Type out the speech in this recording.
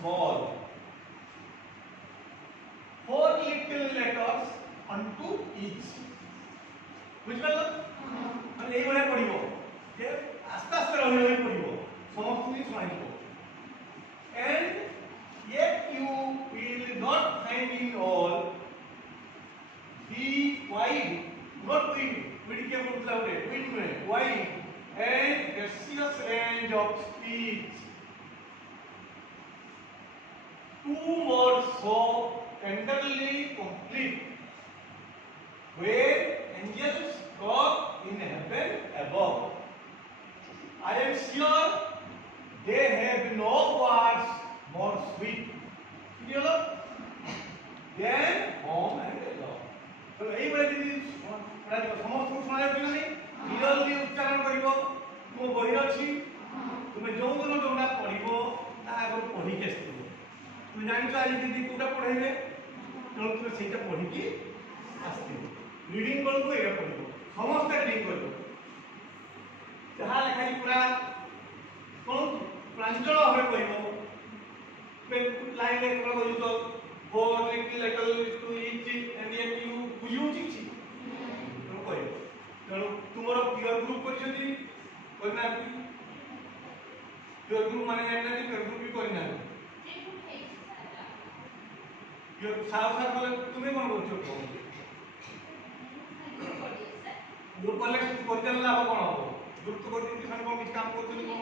small. 4 little letters onto each. বুঝলো মানে এই বলে পড়িব যে আস্তে আস্তে রহি রহি পড়িব সমস্ত কিছু শুনাইব and yet you will not find in all the wide not with के बोलता है with में wide and precious range of speech. Two words so tenderly complete where angels talk in heaven above. I am sure they have no words more sweet. Then home and love. So এইবারে যদি সমস্ত শোনা যাচ্ছে না clearly উচ্চারণ করিব মো বহি ଅଛି তুমি ଯୋଉ ଦିନ ଯୋଉଟା ପଢିବ ତା ଆଗରୁ ପଢିକି ଆସିଥିବ তুমি ଜାଣିଛ ଆଜି ଦିଦି କୋଉଟା ପଢେଇବେ ତେଣୁ তুমি ସେଇଟା ପଢିକି ଆସିଥିବ ରିଡିଂ ବେଳକୁ ଏଇଟା ପଢିବ ସମସ୍ତେ ରିଡିଂ କରିବ ଯାହା ଲେଖାଇ ପୁରା କ'ଣ ପ୍ରାଞ୍ଜଳ ଭାବେ କହିବ ଲାଇନ୍ ଲେଖା କହିବ four little letters to each and yet you ବୁଝିଉଛି କିଛି ତେଣୁ କହିବ ତେଣୁ ତୁମର ପିଅର ଗ୍ରୁପ୍ କରିଛନ୍ତି କରିନାହାନ୍ତି ପିଅର ଗ୍ରୁପ୍ ମାନେ ଜାଣିନାହାନ୍ତି ପିଅର ଗ୍ରୁପ୍ ବି କରିନାହାନ୍ତି ସାର୍ କଲେ ତୁମେ କ'ଣ କରୁଛ ଗ୍ରୁପ୍ କଲେ କରିଦେଲେ ଲାଭ କ'ଣ ହବ ଗ୍ରୁପ୍ ତ କରିଦେଇକି ସେମାନେ କ'ଣ କିଛି କାମ କରୁଛନ୍ତି କ'ଣ